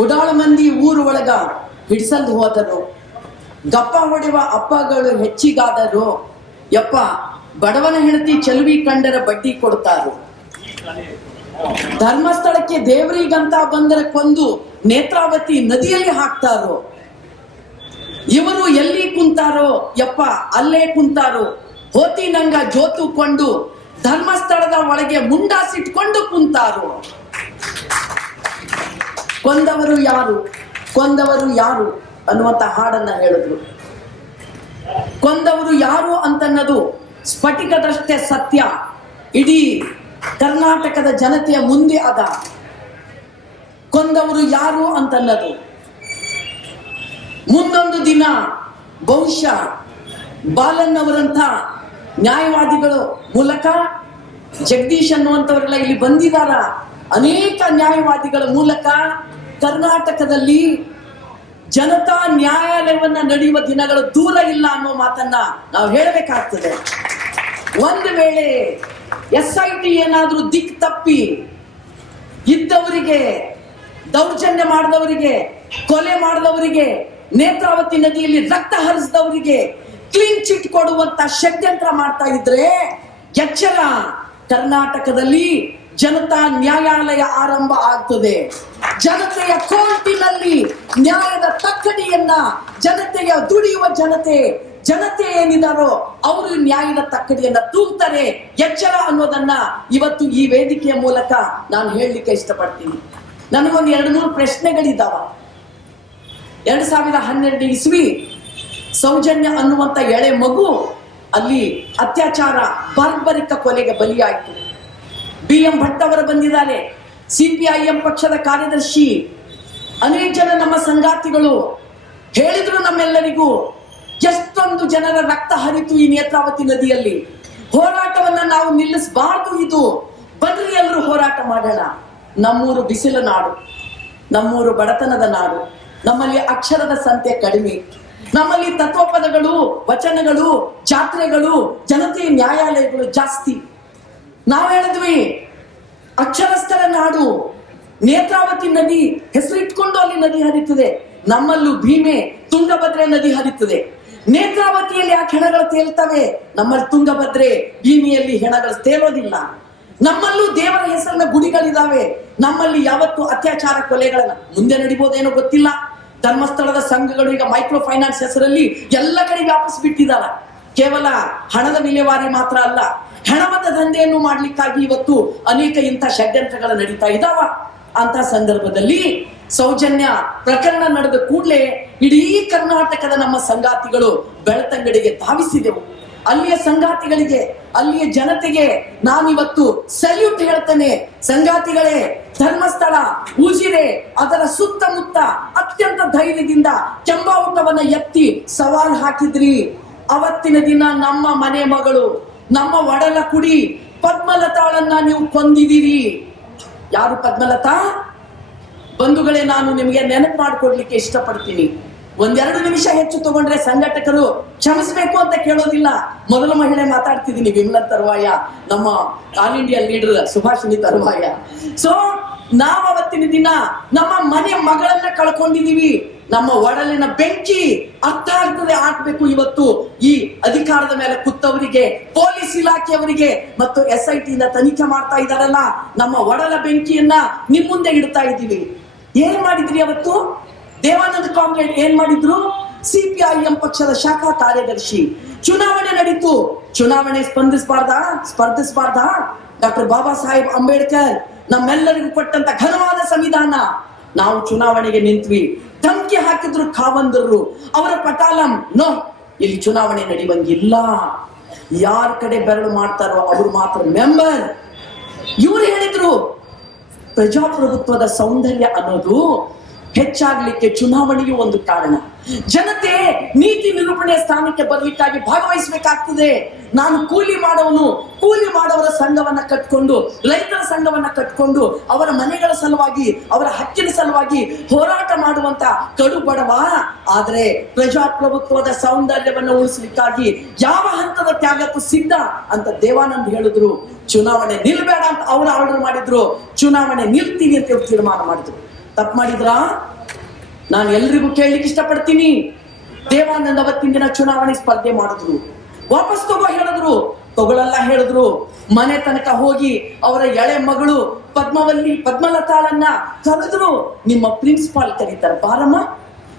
ಉಡಾಳ ಮಂದಿ ಊರು ಒಳಗ ಹಿಡ್ಸಲ್ದು ಹೋದರು ಗಪ್ಪ ಹೊಡೆವ ಅಪ್ಪಗಳು ಹೆಚ್ಚಿಗಾದರು ಯಪ್ಪ, ಬಡವನ ಹೆಂಡತಿ ಚಲುವಿ ಕಂಡರ ಬಡ್ಡಿ ಕೊಡ್ತಾರು. ಧರ್ಮಸ್ಥಳಕ್ಕೆ ದೇವರಿಗಂತ ಬಂದರ ಕೊಂದು ನೇತ್ರಾವತಿ ನದಿಯಲ್ಲಿ ಹಾಕ್ತಾರೋ. ಇವರು ಎಲ್ಲಿ ಕುಂತಾರೋ, ಯಪ್ಪ, ಅಲ್ಲೇ ಕುಂತಾರೋ. ಹೋತಿ ನಂಗ ಜೋತುಕೊಂಡು ಧರ್ಮಸ್ಥಳದ ಒಳಗೆ ಮುಂಡಾಸಿಟ್ಕೊಂಡು ಕುಂತಾರೋ. ಕೊಂದವರು ಯಾರು? ಕೊಂದವರು ಯಾರು ಅನ್ನುವಂತ ಹಾಡನ್ನ ಹೇಳಿದ್ರು. ಕೊಂದವರು ಯಾರು ಅಂತನ್ನೋದು ಸ್ಫಟಿಕದಷ್ಟೇ ಸತ್ಯ. ಇಡೀ ಕರ್ನಾಟಕದ ಜನತೆಯ ಮುಂದೆ ಅದ. ಕೊಂದವರು ಯಾರು ಅಂತನ್ನದು? ಮುಂದೊಂದು ದಿನ ಬಹುಶಃ ಬಾಲನ್ನವರಂಥ ನ್ಯಾಯವಾದಿಗಳು ಮೂಲಕ ಜಗದೀಶ್ ಅನ್ನುವಂಥವರೆಲ್ಲ ಇಲ್ಲಿ ಬಂದಿದಾರ. ಅನೇಕ ನ್ಯಾಯವಾದಿಗಳ ಮೂಲಕ ಕರ್ನಾಟಕದಲ್ಲಿ ಜನತಾ ನ್ಯಾಯಾಲಯವನ್ನ ನಡೆಯುವ ದಿನಗಳು ದೂರ ಇಲ್ಲ ಅನ್ನೋ ಮಾತನ್ನ ನಾವು ಹೇಳಬೇಕಾಗ್ತದೆ. ಒಂದು ವೇಳೆ ಎಸ್ ಐ ಟಿ ಏನಾದ್ರೂ ದಿಕ್ ತಪ್ಪಿ ಇದ್ದವರಿಗೆ, ದೌರ್ಜನ್ಯ ಮಾಡಿದವರಿಗೆ, ಕೊಲೆ ಮಾಡಿದವರಿಗೆ, ನೇತ್ರಾವತಿ ನದಿಯಲ್ಲಿ ರಕ್ತ ಹರಿಸಿದವರಿಗೆ ಕ್ಲೀನ್ ಚಿಟ್ ಕೊಡುವಂತ ಷಡ್ಯಂತ್ರ ಮಾಡ್ತಾ ಇದ್ರೆ ಎಚ್ಚರ ಕರ್ನಾಟಕದಲ್ಲಿ ಜನತಾ ನ್ಯಾಯಾಲಯ ಆರಂಭ ಆಗ್ತದೆ. ಜನತೆಯ ಕೋರ್ಟಿನಲ್ಲಿ ನ್ಯಾಯದ ತಕ್ಕಡಿಯನ್ನ ಜನತೆಯ ದುಡಿಯುವ ಜನತೆ ಜನತೆ ಏನಿದಾರೋ ಅವರು ನ್ಯಾಯದ ತಕ್ಕಡಿಯನ್ನ ತೂಗ್ತಾರೆ ಎಚ್ಚರ ಅನ್ನೋದನ್ನ ಇವತ್ತು ಈ ವೇದಿಕೆಯ ಮೂಲಕ ನಾನು ಹೇಳಲಿಕ್ಕೆ ಇಷ್ಟಪಡ್ತೀನಿ. ನನಗೊಂದು ಎರಡು ಮೂರು ಪ್ರಶ್ನೆಗಳಿದ್ದಾವ ಎರಡ್ ಸಾವಿರದ ಹನ್ನೆರಡು ಇಸ್ವಿ ಸೌಜನ್ಯ ಅನ್ನುವಂತ ಎಳೆ ಮಗು ಅಲ್ಲಿ ಅತ್ಯಾಚಾರ, ಬಾರ್ಬರಿಕ ಕೊಲೆಗೆ ಬಲಿಯಾಯಿತು. ಬಿ ಎಂ ಭಟ್ ಅವರು ಬಂದಿದ್ದಾರೆ. ಎಂ ಪಕ್ಷದ ಕಾರ್ಯದರ್ಶಿ. ಅನೇಕ ಜನ ನಮ್ಮ ಸಂಗಾತಿಗಳು ಹೇಳಿದ್ರು ನಮ್ಮೆಲ್ಲರಿಗೂ, ಎಷ್ಟೊಂದು ಜನರ ರಕ್ತ ಹರಿತು ಈ ನೇತ್ರಾವತಿ ನದಿಯಲ್ಲಿ. ಹೋರಾಟವನ್ನ ನಾವು ನಿಲ್ಲಿಸಬಾರದು ಇದು. ಬನ್ನಿ ಎಲ್ಲರೂ ಹೋರಾಟ ಮಾಡೋಣ. ನಮ್ಮೂರು ಬಿಸಿಲ ನಾಡು. ನಮ್ಮೂರು ಬಡತನದ ನಾಡು. ನಮ್ಮಲ್ಲಿ ಅಕ್ಷರದ ಸಂಖ್ಯೆ ಕಡಿಮೆ. ನಮ್ಮಲ್ಲಿ ತತ್ವಪದಗಳು, ವಚನಗಳು, ಜಾತ್ರೆಗಳು, ಜನತೆಯ ನ್ಯಾಯಾಲಯಗಳು ಜಾಸ್ತಿ. ನಾವು ಹೇಳಿದ್ವಿ, ಅಕ್ಷರಸ್ಥರ ನಾಡು, ನೇತ್ರಾವತಿ ನದಿ, ಹೆಸರಿಟ್ಕೊಂಡು ಅಲ್ಲಿ ನದಿ ಹರಿತದೆ. ನಮ್ಮಲ್ಲೂ ಭೀಮೆ, ತುಂಗಭದ್ರೆ ನದಿ ಹರಿತದೆ. ನೇತ್ರಾವತಿಯಲ್ಲಿ ಆ ಹೆಣಗಳು ತೇಲ್ತವೆ, ನಮ್ಮಲ್ಲಿ ತುಂಗಭದ್ರೆ, ಭೀಮಿಯಲ್ಲಿ ಹೆಣಗಳು ತೇಲೋದಿಲ್ಲ. ನಮ್ಮಲ್ಲೂ ದೇವರ ಹೆಸರಿನ ಗುಡಿಗಳಿದಾವೆ. ನಮ್ಮಲ್ಲಿ ಯಾವತ್ತು ಅತ್ಯಾಚಾರ ಕೊಲೆಗಳನ್ನ ಮುಂದೆ ನಡಿಬೋದೇನೋ ಗೊತ್ತಿಲ್ಲ. ಧರ್ಮಸ್ಥಳದ ಸಂಘಗಳು ಈಗ ಮೈಕ್ರೋ ಫೈನಾನ್ಸ್ ಹೆಸರಲ್ಲಿ ಎಲ್ಲ ಕಡೆ ವ್ಯಾಪಿಸ್ಬಿಟ್ಟಿದಾರ ಕೇವಲ ಹಣದ ವಿಲೇವಾರಿ ಮಾತ್ರ ಅಲ್ಲ ಹಣಮದ ದಂಧೆಯನ್ನು ಮಾಡಲಿಕ್ಕಾಗಿ ಇವತ್ತು ಅನೇಕ ಇಂಥ ಷಡ್ಯಂತ್ರಗಳು ನಡೀತಾ ಇದಾವ. ಅಂತ ಸಂದರ್ಭದಲ್ಲಿ ಸೌಜನ್ಯ ಪ್ರಕರಣ ನಡೆದ ಕೂಡಲೇ ಇಡೀ ಕರ್ನಾಟಕದ ನಮ್ಮ ಸಂಗಾತಿಗಳು ಬೆಳತಂಗಡಿಗೆ ಧಾವಿಸಿದೆವು. ಅಲ್ಲಿಯ ಸಂಗಾತಿಗಳಿಗೆ, ಅಲ್ಲಿಯ ಜನತೆಗೆ ನಾನಿವತ್ತು ಸಲ್ಯೂಟ್ ಹೇಳ್ತೇನೆ. ಸಂಗಾತಿಗಳೇ, ಧರ್ಮಸ್ಥಳ, ಉಜಿರೆ, ಅದರ ಸುತ್ತಮುತ್ತ ಅತ್ಯಂತ ಧೈರ್ಯದಿಂದ ಕೆಂಬಾವುಟವನ್ನ ಎತ್ತಿ ಸವಾಲ್ ಹಾಕಿದ್ರಿ. ಅವತ್ತಿನ ದಿನ ನಮ್ಮ ಮನೆ ಮಗಳು ನಮ್ಮ ಒಡಲ ಕುಡಿ, ಪದ್ಮಲತಾಳನ್ನ ನೀವು ಕೊಂದಿದ್ದೀರಿ. ಯಾರು ಪದ್ಮಲತಾ? ಬಂಧುಗಳೇ, ನಾನು ನಿಮಗೆ ನೆನಪು ಮಾಡಿಕೊಡ್ಲಿಕ್ಕೆ ಇಷ್ಟಪಡ್ತೀನಿ. ಒಂದೆರಡು ನಿಮಿಷ ಹೆಚ್ಚು ತಗೊಂಡ್ರೆ ಸಂಘಟಕರು ಕ್ಷಮಿಸಬೇಕು ಅಂತ ಕೇಳೋದಿಲ್ಲ. ಮೊದಲ ಮಹಿಳೆ ಮಾತಾಡ್ತಿದ್ದೀನಿ ವಿಮಲ ತರುವಾಯ, ನಮ್ಮ ಆಲ್ ಇಂಡಿಯಾ ಲೀಡರ್ ಸುಭಾಷಿಣಿ ತರುವಾಯ. ಸೊ ನಾವು ಅವತ್ತಿನ ದಿನ ನಮ್ಮ ಮನೆ ಮಗಳನ್ನ ಕಳ್ಕೊಂಡಿದೀವಿ ನಮ್ಮ ಒಡಲಿನ ಬೆಂಕಿ ಅರ್ಥ ಆಗ್ತದೆ ಆಗ್ಬೇಕು ಇವತ್ತು. ಈ ಅಧಿಕಾರದ ಮೇಲೆ ಕುತ್ತವರಿಗೆ, ಪೊಲೀಸ್ ಇಲಾಖೆಯವರಿಗೆ ಮತ್ತು ಎಸ್ ಐ ಟಿಯಿಂದ ತನಿಖೆ ಮಾಡ್ತಾ ಇದ್ದಾರಲ್ಲ, ನಮ್ಮ ಒಡಲ ಬೆಂಕಿಯನ್ನ ನಿಮ್ ಮುಂದೆ ಇಡ್ತಾ ಇದ್ದೀವಿ. ಏನ್ ಮಾಡಿದ್ರಿ ಅವತ್ತು? ದೇವಾನಂದ ಕಾಮ್ರೇಡ್ ಏನ್ ಮಾಡಿದ್ರು? ಸಿಪಿಐಎಂ ಪಕ್ಷದ ಶಾಖಾ ಕಾರ್ಯದರ್ಶಿ. ಚುನಾವಣೆ ನಡೀತು. ಚುನಾವಣೆ ಸ್ಪಂದಿಸಬಾರ್ದ? ಸ್ಪರ್ಧಿಸಬಾರ್ದ? ಡಾಕ್ಟರ್ ಬಾಬಾ ಸಾಹೇಬ್ ಅಂಬೇಡ್ಕರ್, ನಮ್ಮೆಲ್ಲರಿಗೂ ಕೊಟ್ಟಂತ ಘನವಾದ ಸಂವಿಧಾನ. ನಾವು ಚುನಾವಣೆಗೆ ನಿಂತ್ವಿ. ಧಮಕಿ ಹಾಕಿದ್ರು ಕಾವಂದರು ಅವರ ಪಟಾಲಂ ನೋ, ಇಲ್ಲಿ ಚುನಾವಣೆ ನಡೆಯುವಂಗಿಲ್ಲ. ಯಾರ ಕಡೆ ಬೆರಳು ಮಾಡ್ತಾರೋ ಅವರು ಮಾತ್ರ ಮೆಂಬರ್. ಇವರು ಹೇಳಿದ್ರು, ಪ್ರಜಾಪ್ರಭುತ್ವದ ಸೌಂದರ್ಯ ಅನ್ನೋದು ಹೆಚ್ಚಾಗ್ಲಿಕ್ಕೆ ಚುನಾವಣೆಯು ಒಂದು ಕಾರಣ. ಜನತೆ ನೀತಿ ನಿರೂಪಣೆ ಸ್ಥಾನಕ್ಕೆ ಬರಲಿಕ್ಕಾಗಿ ಭಾಗವಹಿಸಬೇಕಾಗ್ತದೆ. ನಾನು ಕೂಲಿ ಮಾಡವನು ಕೂಲಿ ಮಾಡವರ ಸಂಘವನ್ನ ಕಟ್ಕೊಂಡು, ರೈತರ ಸಂಘವನ್ನ ಕಟ್ಕೊಂಡು, ಅವರ ಮನೆಗಳ ಸಲುವಾಗಿ, ಅವರ ಹಕ್ಕಿನ ಸಲುವಾಗಿ ಹೋರಾಟ ಮಾಡುವಂತ ಕಡು ಬಡವ. ಆದ್ರೆ ಪ್ರಜಾಪ್ರಭುತ್ವದ ಸೌಂದರ್ಯವನ್ನು ಉಳಿಸಲಿಕ್ಕಾಗಿ ಯಾವ ಹಂತದ ತ್ಯಾಗಕ್ಕೂ ಸಿದ್ಧ ಅಂತ ದೇವಾನಂದ್ ಹೇಳಿದ್ರು. ಚುನಾವಣೆ ನಿಲ್ಬೇಡ ಅಂತ ಅವರು ಆರ್ಡರ್ ಮಾಡಿದ್ರು. ಚುನಾವಣೆ ನಿಲ್ತೀನಿ ಅಂತ ತೀರ್ಮಾನ ಮಾಡಿದ್ರು. ತಪ್ಪು ಮಾಡಿದ್ರಾ? ನಾನು ಎಲ್ರಿಗೂ ಕೇಳಲಿಕ್ಕೆ ಇಷ್ಟಪಡ್ತೀನಿ. ದೇವಾನಂದ್ ಅವತ್ತಿನ ದಿನ ಚುನಾವಣೆ ಸ್ಪರ್ಧೆ ಮಾಡಿದ್ರು. ವಾಪಸ್ ತಗೋ ಹೇಳಿದ್ರು. ತಗೊಳಲ್ಲ ಹೇಳಿದ್ರು. ಮನೆ ತನಕ ಹೋಗಿ ಅವರ ಎಳೆ ಮಗಳು ಪದ್ಮವಲ್ಲಿ ಪದ್ಮಲತಾಳನ್ನ ಕರೆದ್ರು. ನಿಮ್ಮ ಪ್ರಿನ್ಸಿಪಾಲ್ ಕರೀತಾರೆ, ಬಾರಮ್ಮ.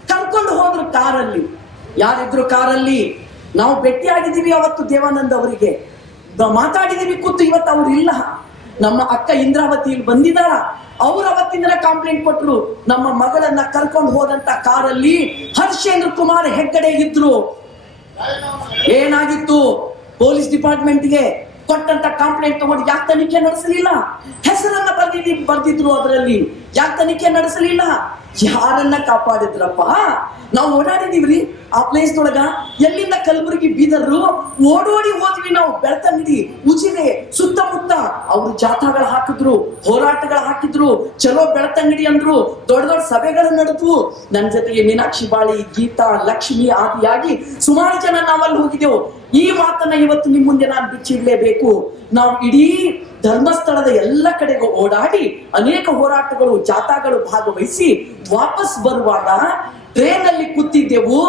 ಕರ್ಕೊಂಡು ಹೋದ್ರು ಕಾರಲ್ಲಿ. ಯಾರಿದ್ರು ಕಾರಲ್ಲಿ? ನಾವು ಭೇಟಿಯಾಗಿದ್ದೀವಿ ಅವತ್ತು ದೇವಾನಂದ್ ಅವರಿಗೆ. ಮಾತಾಡಿದೀವಿ ಕೂತು ಇವತ್ತು ಅವ್ರು ಇಲ್ಲ. ನಮ್ಮ ಅಕ್ಕ ಇಂದ್ರಾವತಿ ಇಲ್ಲಿ ಬಂದಿದ್ದಾಳ. ಅವ್ರು ಅವತ್ತಿಂದ ಕಂಪ್ಲೇಂಟ್ ಕೊಟ್ಟರು ನಮ್ಮ ಮಗಳನ್ನ ಕರ್ಕೊಂಡು ಹೋದಂತ ಕಾರಲ್ಲಿ ಹರ್ಷೇಂದ್ರ ಕುಮಾರ್ ಹೆಗ್ಗಡೆ ಇದ್ರು. ಏನಾಗಿತ್ತು? ಪೊಲೀಸ್ ಡಿಪಾರ್ಟ್ಮೆಂಟ್ಗೆ ಕೊಟ್ಟಂತ ಕಂಪ್ಲೇಂಟ್ ತಗೊಂಡು ಯಾಕೆ ತನಿಖೆ ನಡೆಸಲಿಲ್ಲ? ಹೆಸರನ್ನ ಬರ್ದಿದ್ದಿ, ಬರ್ದಿದ್ರು ಅದರಲ್ಲಿ. ಯಾಕೆ ತನಿಖೆ ನಡೆಸಲಿಲ್ಲ? ಯಾರನ್ನ ಕಾಪಾಡಿದ್ರಪ್ಪ? ನಾವು ಓಡಾಡಿದೀವ್ರಿ ಆ ಪ್ಲೇಸ್ ಒಳಗ ಎಲ್ಲಿಂದ ಕಲಬುರಗಿ ಬೀದರು ಓಡೋಡಿ ಹೋದ್ವಿ ನಾವು ಬೆಳ್ತಂಗಡಿ ಉಜಿರೆ, ಸುತ್ತಮುತ್ತ. ಅವ್ರು ಜಾಥಾಗಳು ಹಾಕಿದ್ರು, ಹೋರಾಟಗಳು ಹಾಕಿದ್ರು, ಚಲೋ ಬೆಳ್ತಂಗಡಿ ಅಂದ್ರು. ದೊಡ್ಡ ದೊಡ್ಡ ಸಭೆಗಳು ನಡೆದ್ವು ನನ್ನ ಜೊತೆಗೆ ಮೀನಾಕ್ಷಿ ಬಾಳಿ, ಗೀತಾ, ಲಕ್ಷ್ಮಿ ಆದಿಯಾಗಿ ಸುಮಾರು ಜನ ನಾವಲ್ಲಿ ಹೋಗಿದ್ದೆವು. ಈ ಮಾತನ್ನ ಇವತ್ತು ನಿಮ್ಮ ಮುಂದೆ ನಾನು ಬಿಚ್ಚಿಡ್ಲೇಬೇಕು. ನಾವು ಇಡೀ ಧರ್ಮಸ್ಥಳದ ಎಲ್ಲ ಕಡೆಗೂ ಓಡಾಡಿ ಅನೇಕ ಹೋರಾಟಗಳು, ಜಾಥಾಗಳು ಭಾಗವಹಿಸಿ ವಾಪಸ್ ಬರುವಾಗ ಟ್ರೈನ್ ಅಲ್ಲಿ ಕೂತಿದ್ದೆವು.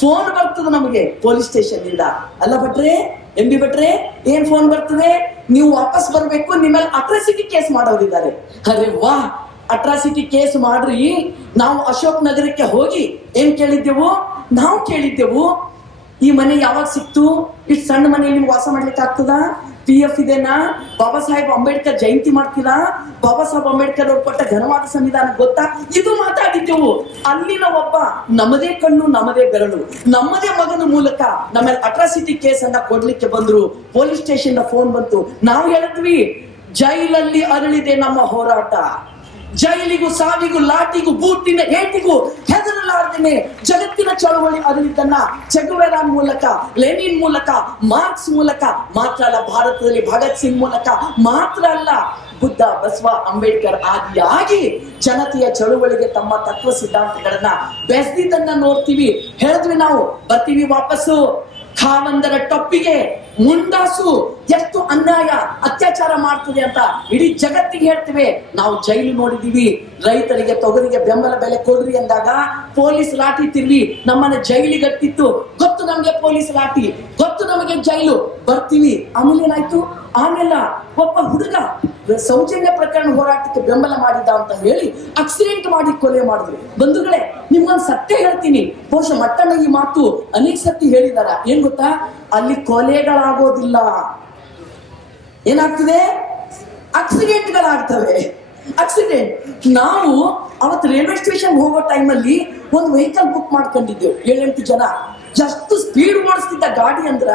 ಫೋನ್ ಬರ್ತದೆ ನಮಗೆ. ಪೊಲೀಸ್ ಸ್ಟೇಷನ್ ಇಂದ. ಅಲ್ಲ ಭಟ್ರೆ ಎಂ ಬಿ ಭಟ್ರೆ, ಏನ್ ಫೋನ್ ಬರ್ತದೆ? ನೀವು ವಾಪಸ್ ಬರ್ಬೇಕು ನಿಮ್ಮಲ್ಲಿ ಅಟ್ರಾಸಿಟಿ ಕೇಸ್ ಮಾಡೋರಿದ್ದಾರೆ ಅರೆ ವಾ ಅಟ್ರಾಸಿಟಿ ಕೇಸ್ ಮಾಡ್ರಿ. ನಾವು ಅಶೋಕ್ ನಗರಕ್ಕೆ ಹೋಗಿ ಏನ್ ಕೇಳಿದ್ದೆವು? ನಾವು ಕೇಳಿದ್ದೆವು, ಈ ಮನೆ ಯಾವಾಗ ಸಿಕ್ತು? ಇಷ್ಟು ಸಣ್ಣ ಮನೆಯಲ್ಲಿ ವಾಸ ಮಾಡ್ಲಿಕ್ಕೆ ಆಗ್ತದ ಪಿ ಎಫ್ ಇದೆನಾ? ಬಾಬಾ ಸಾಹೇಬ್ ಅಂಬೇಡ್ಕರ್ ಜಯಂತಿ ಮಾಡ್ತೀರಾ? ಬಾಬಾ ಸಾಹೇಬ್ ಅಂಬೇಡ್ಕರ್ ಅವ್ರು ಕೊಟ್ಟ ಘನವಾದ ಸಂವಿಧಾನ ಗೊತ್ತಾ? ಇದು ಮಾತಾಡಿದ್ದೆವು ಅಲ್ಲಿನ ಒಬ್ಬ ನಮ್ಮದೇ ಕಣ್ಣು, ನಮ್ಮದೇ ಬೆರಳು. ನಮ್ಮದೇ ಮಗನ ಮೂಲಕ ನಮ್ಮ ಅಟ್ರಾಸಿಟಿ ಕೇಸ್ ಅನ್ನ ಕೊಡ್ಲಿಕ್ಕೆ ಬಂದ್ರು. ಪೊಲೀಸ್ ಸ್ಟೇಷನ್ ಫೋನ್ ಬಂತು. ನಾವು ಹೇಳಿದ್ವಿ ಜೈಲಲ್ಲಿ ಅರಳಿದೆ ನಮ್ಮ ಹೋರಾಟ. ಜೈಲಿಗೂ ಸಾವಿಗೂ ಲಾಟಿಗೂ ಬೂಟಿನ ಏಟಿಗೂ ಹೆದರಲಾರ್ದೇನೆ ಜಗತ್ತಿನ ಚಳವಳಿ ತನ್ನ ಚಗುವೆರ ಮೂಲಕ, ಲೆನಿನ್ ಮೂಲಕ, ಮಾರ್ಕ್ಸ್ ಮೂಲಕ, ಮಾತ್ರ ಅಲ್ಲ ಭಾರತದಲ್ಲಿ ಭಗತ್ ಸಿಂಗ್ ಮೂಲಕ ಮಾತ್ರ ಅಲ್ಲ ಬುದ್ಧ ಬಸವ ಅಂಬೇಡ್ಕರ್ ಆದಿಯಾಗಿ ಜನತೆಯ ಚಳುವಳಿಗೆ ತಮ್ಮ ತತ್ವ ಸಿದ್ಧಾಂತಗಳನ್ನ ಬೆಸ್ದಿದ್ದನ್ನ ನೋಡ್ತೀವಿ. ಹೇಳಿದ್ವಿ ನಾವು, ಬರ್ತೀವಿ ವಾಪಸ್ಸು. ಖಾವಂದರ ಟೊಪ್ಪಿಗೆ ಮುಂದಾಸು ಎಷ್ಟು ಅನ್ಯಾಯ, ಅತ್ಯಾಚಾರ ಮಾಡ್ತದೆ ಅಂತ ಇಡೀ ಜಗತ್ತಿಗೆ ಹೇಳ್ತೀವಿ. ನಾವು ಜೈಲು ನೋಡಿದೀವಿ ರೈತರಿಗೆ, ತೊಗರಿಗೆ ಬೆಂಬಲ ಬೆಲೆ ಕೊಡ್ರಿ ಅಂದಾಗ ಪೊಲೀಸ್ ಲಾಠಿ ತಿರ್ಲಿ ನಮ್ಮನ್ನ ಜೈಲಿಗೆ ಗಟ್ಟಿತ್ತು ಗೊತ್ತು ನಮ್ಗೆ ಪೊಲೀಸ್ ಲಾಠಿ. ಗೊತ್ತು ನಮಗೆ ಜೈಲು. ಬರ್ತೀವಿ. ಆಮೇಲೆ ಏನಾಯ್ತು? ಆಮೇಲೆ ಒಬ್ಬ ಹುಡುಗ ಸೌಜನ್ಯ ಪ್ರಕರಣ ಹೋರಾಟಕ್ಕೆ ಬೆಂಬಲ ಮಾಡಿದ್ದ ಅಂತ ಹೇಳಿ ಆಕ್ಸಿಡೆಂಟ್ ಮಾಡಿ ಕೊಲೆ ಮಾಡಿದ್ರು. ಬಂಧುಗಳೇ ನಿಮ್ಗೊಂದು ಸತ್ಯ ಹೇಳ್ತೀನಿ. ಬಹುಶಃ ಮಟ್ಟಣ್ಣ ಈ ಮಾತು ಅನೇಕ ಸತಿ ಹೇಳಿದಾರ. ಏನ್ ಗೊತ್ತಾ? ಅಲ್ಲಿ ಕೊಲೆಗಳಾಗೋದಿಲ್ಲ. ಏನಾಗ್ತದೆ? ಆಕ್ಸಿಡೆಂಟ್ಗಳಾಗ್ತವೆ ಆಕ್ಸಿಡೆಂಟ್ ನಾವು ಅವತ್ತು ರೈಲ್ವೆ ಸ್ಟೇಷನ್ ಹೋಗೋ ಟೈಮಲ್ಲಿ ಒಂದು ವೆಹಿಕಲ್ ಬುಕ್ ಮಾಡ್ಕೊಂಡಿದ್ದೆವು. ಏಳೆಂಟು ಜನ. ಜಸ್ಟ್ ಸ್ಪೀಡ್ ಓಡಿಸ್ತಿದ್ದ ಗಾಡಿ ಅಂದ್ರ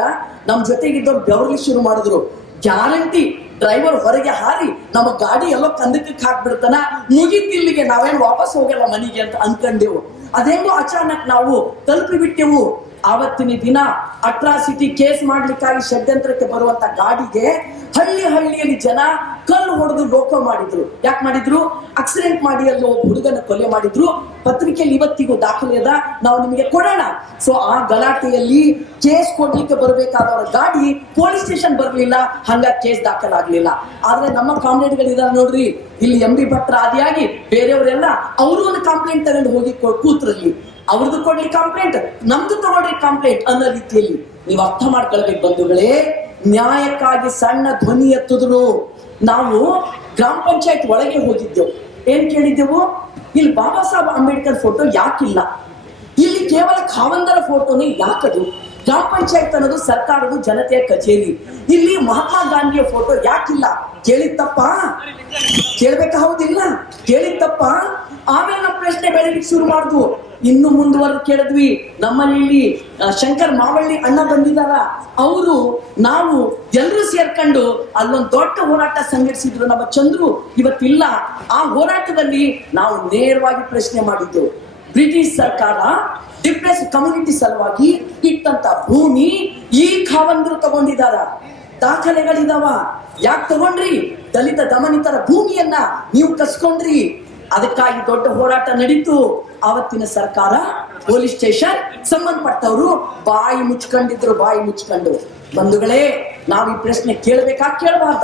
ನಮ್ ಜೊತೆಗಿದ್ದವ್ರು ಬೆವರ್ಲಿ ಶುರು ಮಾಡಿದ್ರು. ಗ್ಯಾರಂಟಿ ಡ್ರೈವರ್ ಹೊರಗೆ ಹಾರಿ ನಮ್ಮ ಗಾಡಿ ಎಲ್ಲೋ ಕಂದಕ್ಕೆ ಹಾಕ್ಬಿಡ್ತಾನ ಮುಗಿತಿಲ್ಲಿಗೆ ನಾವೇನು ವಾಪಸ್ ಹೋಗಲ್ಲ ಮನೆಗೆ ಅಂತ ಅನ್ಕೊಂಡೆವು. ಅದೇನೋ ಅಚಾನಕ್ ನಾವು ತಲುಪಿ ಬಿಟ್ಟೆವು ಆವತ್ತಿನ ದಿನ ಅಟ್ರಾಸಿಟಿ ಕೇಸ್ ಮಾಡ್ಲಿಕ್ಕಾಗಿ ಷಡ್ಯಂತ್ರಕ್ಕೆ ಬರುವಂತ ಗಾಡಿಗೆ ಹಳ್ಳಿ ಹಳ್ಳಿಯಲ್ಲಿ ಜನ ಕಲ್ಲು ಹೊಡೆದು ಲೋಕ ಮಾಡಿದ್ರು. ಯಾಕೆ ಮಾಡಿದ್ರು? ಆಕ್ಸಿಡೆಂಟ್ ಮಾಡಿ ಅಲ್ಲಿ ಒಬ್ಬ ಹುಡುಗನ ಕೊಲೆ ಮಾಡಿದ್ರು. ಪತ್ರಿಕೆಯಲ್ಲಿ ಇವತ್ತಿಗೂ ದಾಖಲೆ ಅದ. ನಾವು ನಿಮಗೆ ಕೊಡೋಣ. ಸೊ ಆ ಗಲಾಟೆಯಲ್ಲಿ ಕೇಸ್ ಕೊಡ್ಲಿಕ್ಕೆ ಬರಬೇಕಾದವರ ಗಾಡಿ ಪೊಲೀಸ್ ಸ್ಟೇಷನ್ ಬರಲಿಲ್ಲ. ಹಂಗ ಕೇಸ್ ದಾಖಲಾಗ್ಲಿಲ್ಲ. ಆದ್ರೆ ನಮ್ಮ ಕಾಮ್ರೇಡ್ಗಳಿದಾರೆ ನೋಡ್ರಿ. ಇಲ್ಲಿ ಎಂ ಬಿ ಭಟ್ರ ಆದಿಯಾಗಿ ಬೇರೆಯವರೆಲ್ಲ ಅವರು ಒಂದು ಕಂಪ್ಲೇಂಟ್ ತಗೊಂಡು ಹೋಗಿ ಕೂತ್ರಲ್ಲಿ. ಅವ್ರದ್ದು ಕೊಡ್ಲಿ ಕಂಪ್ಲೇಂಟ್ ನಮ್ದು ತಗೊಳ್ರಿ ಕಂಪ್ಲೇಂಟ್ ಅನ್ನೋ ರೀತಿಯಲ್ಲಿ ನೀವು ಅರ್ಥ ಮಾಡ್ಕೊಳ್ಬೇಕು ಬಂಧುಗಳೇ. ನ್ಯಾಯಕ್ಕಾಗಿ ಸಣ್ಣ ಧ್ವನಿ ಎತ್ತಿದ್ರು. ನಾವು ಗ್ರಾಮ ಪಂಚಾಯತ್ ಒಳಗೆ ಹೋಗಿದ್ದೆವು. ಏನ್ ಕೇಳಿದ್ದೆವು? ಇಲ್ಲಿ ಬಾಬಾ ಸಾಹೇಬ್ ಅಂಬೇಡ್ಕರ್ ಫೋಟೋ ಯಾಕಿಲ್ಲ? ಇಲ್ಲಿ ಕೇವಲ ಖಾವಂದರ ಫೋಟೋನೇ ಯಾಕದು? ಗ್ರಾಮ ಪಂಚಾಯತ್ ಅನ್ನೋದು ಸರ್ಕಾರದ ಜನತೆಯ ಕಚೇರಿ. ಇಲ್ಲಿ ಮಹಾತ್ಮ ಗಾಂಧಿಯ ಫೋಟೋ ಯಾಕಿಲ್ಲ? ಕೇಳಿತ್ತಪ್ಪ ಕೇಳ್ಬೇಕ ಹೌದಿಲ್ಲ? ಕೇಳಿತ್ತಪ್ಪ ಆಮೇಲೆ ನಮ್ಮ ಪ್ರಶ್ನೆ ಬೆಳಗ್ಗೆ ಶುರು ಮಾಡಿದ್ವು. ಇನ್ನು ಮುಂದುವರೆದು ಕೇಳಿದ್ವಿ. ನಮ್ಮಲ್ಲಿ ಶಂಕರ್ ಮಾವಳ್ಳಿ ಅಣ್ಣ ಬಂದಿದಾರ ಅವರು ನಾವು ಎಲ್ಲರೂ ಸೇರ್ಕೊಂಡು ಅಲ್ಲೊಂದು ದೊಡ್ಡ ಹೋರಾಟ ಸಂಘಟಿಸಿದ್ರು. ನಮ್ಮ ಚಂದ್ರು ಇವತ್ತಿಲ್ಲ. ಆ ಹೋರಾಟದಲ್ಲಿ ನಾವು ನೇರವಾಗಿ ಪ್ರಶ್ನೆ ಮಾಡಿದ್ದು. ಬ್ರಿಟಿಷ್ ಸರ್ಕಾರ ಡಿಪ್ರೆಸ್ ಕಮ್ಯುನಿಟಿ ಸಲುವಾಗಿ ಇಟ್ಟಂತ ಭೂಮಿ ಈ ಖಾವಂದ್ರು ತಗೊಂಡಿದಾರ ದಾಖಲೆಗಳಿದಾವ. ಯಾಕೆ ತಗೊಂಡ್ರಿ? ದಲಿತ ದಮನಿತರ ಭೂಮಿಯನ್ನ ನೀವು ಕಸ್ಕೊಂಡ್ರಿ. ಅದಕ್ಕಾಗಿ ದೊಡ್ಡ ಹೋರಾಟ ನಡೀತು. ಆವತ್ತಿನ ಸರ್ಕಾರ, ಪೊಲೀಸ್ ಸ್ಟೇಷನ್ ಸಂಬಂಧಪಟ್ಟವರು ಬಾಯಿ ಮುಚ್ಕೊಂಡಿದ್ರು, ಬಾಯಿ ಮುಚ್ಕೊಂಡು. ಬಂಧುಗಳೇ, ನಾವು ಈ ಪ್ರಶ್ನೆ ಕೇಳಬೇಕಾ, ಕೇಳಬಾರ್ದ?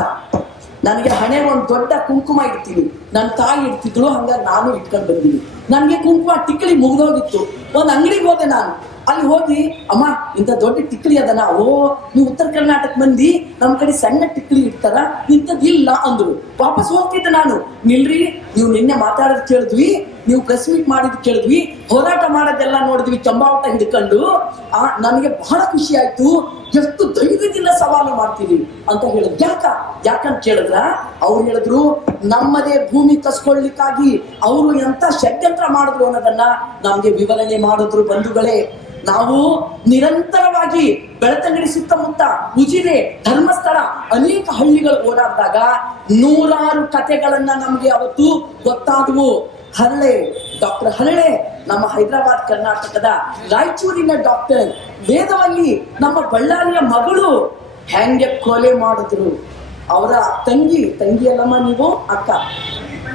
ನನಗೆ ಹಣೆ ಒಂದು ದೊಡ್ಡ ಕುಂಕುಮ ಇಡ್ತೀನಿ. ನನ್ನ ತಾಯಿ ಇಡ್ತಿದ್ರು ಹಂಗಾಗಿ ನಾನು ಇಟ್ಕೊಂಡು ಬಂದೀನಿ ನನಗೆ ಕುಂಕುಮ ಟಿಕ್ಕಳಿ ಮುಗಿದೋಗಿತ್ತು. ಒಂದು ಅಂಗಡಿಗೆ ಹೋದೆ ನಾನು. ಅಲ್ಲಿ ಹೋಗಿ, ಅಮ್ಮ, ಇಂಥ ದೊಡ್ಡ ಟಿಕ್ಲಿ ಅದನ. ಓ, ನೀವು ಉತ್ತರ ಕರ್ನಾಟಕ ಮಂದಿ, ನಮ್ಮ ಕಡೆ ಸಣ್ಣ ಟಿಕ್ಲಿ ಇಡ್ತಾರ ಇಂಥದ್ದಿಲ್ಲ ಅಂದರು. ವಾಪಸ್ ಹೋಗ್ತಿದ್ದೆ ನಾನು. ನಿಲ್ರಿ, ನೀವು ನಿನ್ನೆ ಮಾತಾಡೋದು ಕೇಳಿದ್ವಿ, ನೀವು ಪ್ರೆಸ್ ಮೀಟ್ ಮಾಡಿದ್ ಕೇಳಿದ್ವಿ, ಹೋರಾಟ ಮಾಡೋದೆಲ್ಲ ನೋಡಿದ್ವಿ, ಚಂಬಾವಟ ಹಿಡ್ಕೊಂಡು. ಆ, ನನಗೆ ಬಹಳ ಖುಷಿ ಆಯ್ತು. ಎಷ್ಟು ಧೈರ್ಯದಿಂದ ಸವಾಲು ಮಾಡ್ತೀವಿ ಅಂತ ಹೇಳಿದ್ರು. ಯಾಕ? ಯಾಕಂತ ಕೇಳಿದ್ರ? ಅವ್ರು ಹೇಳಿದ್ರು, ನಮ್ಮದೇ ಭೂಮಿ ಕಸ್ಕೊಳ್ಳಿಕ್ಕಾಗಿ, ಅವರು ಎಂತ ಷಡ್ಯಂತ್ರ ಮಾಡಿದ್ರು ಅನ್ನೋದನ್ನ ನಮ್ಗೆ ವಿವರಣೆ ಮಾಡಿದ್ರು ಬಂಧುಗಳೇ. ನಾವು ನಿರಂತರವಾಗಿ ಬೆಳತಂಗಡಿ ಸುತ್ತಮುತ್ತ ಉಜಿರೆ, ಧರ್ಮಸ್ಥಳ, ಅನೇಕ ಹಳ್ಳಿಗಳು ಓಡಾಡಿದಾಗ ನೂರಾರು ಕಥೆಗಳನ್ನ ನಮ್ಗೆ ಅವತ್ತು ಗೊತ್ತಾದವು. ಹರಳೆ, ಡಾಕ್ಟರ್ ಹರಳೆ, ನಮ್ಮ ಹೈದರಾಬಾದ್ ಕರ್ನಾಟಕದ ರಾಯಚೂರಿನ ಡಾಕ್ಟರ್ ವೇದವಲ್ಲಿ ನಮ್ಮ ಬಳ್ಳಾರಿಯ ಮಗಳು ಹೆಂಗೆ ಕೊಲೆ ಮಾಡಿದ್ರು. ಅವರ ತಂಗಿ ತಂಗಿ ಅಲ್ಲಮ್ಮ ನೀವು, ಅಕ್ಕ.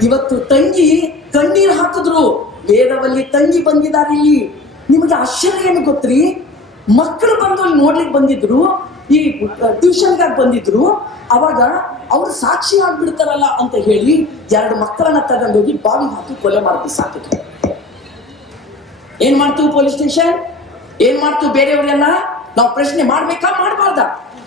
ಇವತ್ತು ತಂಗಿ ಕಣ್ಣೀರು ಹಾಕಿದ್ರು. ವೇದವಲ್ಲಿ ತಂಗಿ ಬಂದಿದ್ದಾರೆ ಇಲ್ಲಿ. ನಿಮಗೆ ಆಶ್ಚರ್ಯ ಏನು ಗೊತ್ತ್ರಿ? ಮಕ್ಕಳು ಬಂದು ಅಲ್ಲಿ ನೋಡ್ಲಿಕ್ಕೆ ಬಂದಿದ್ರು, ಈ ಟ್ಯೂಷನ್ಗಾಗಿ ಬಂದಿದ್ರು, ಅವಾಗ ಅವ್ರು ಸಾಕ್ಷಿ ಆಗ್ಬಿಡ್ತಾರಲ್ಲ ಅಂತ ಹೇಳಿ ಎರಡು ಮಕ್ಕಳನ್ನ ತಗೊಂಡೋಗಿ ಬಾವಿಗೆ ಹಾಕಿ ಕೊಲೆ ಮಾಡ್ತೀವಿ ಸಾಕು ಏನ್ ಮಾಡ್ತೀವಿ ಪೊಲೀಸ್ ಸ್ಟೇಷನ್? ಏನ್ ಮಾಡ್ತೀವಿ ಬೇರೆಯವರೆಲ್ಲ ನಾವು ಪ್ರಶ್ನೆ ಮಾಡ್ಬೇಕಾ ಮಾಡಬಾರ್ದ?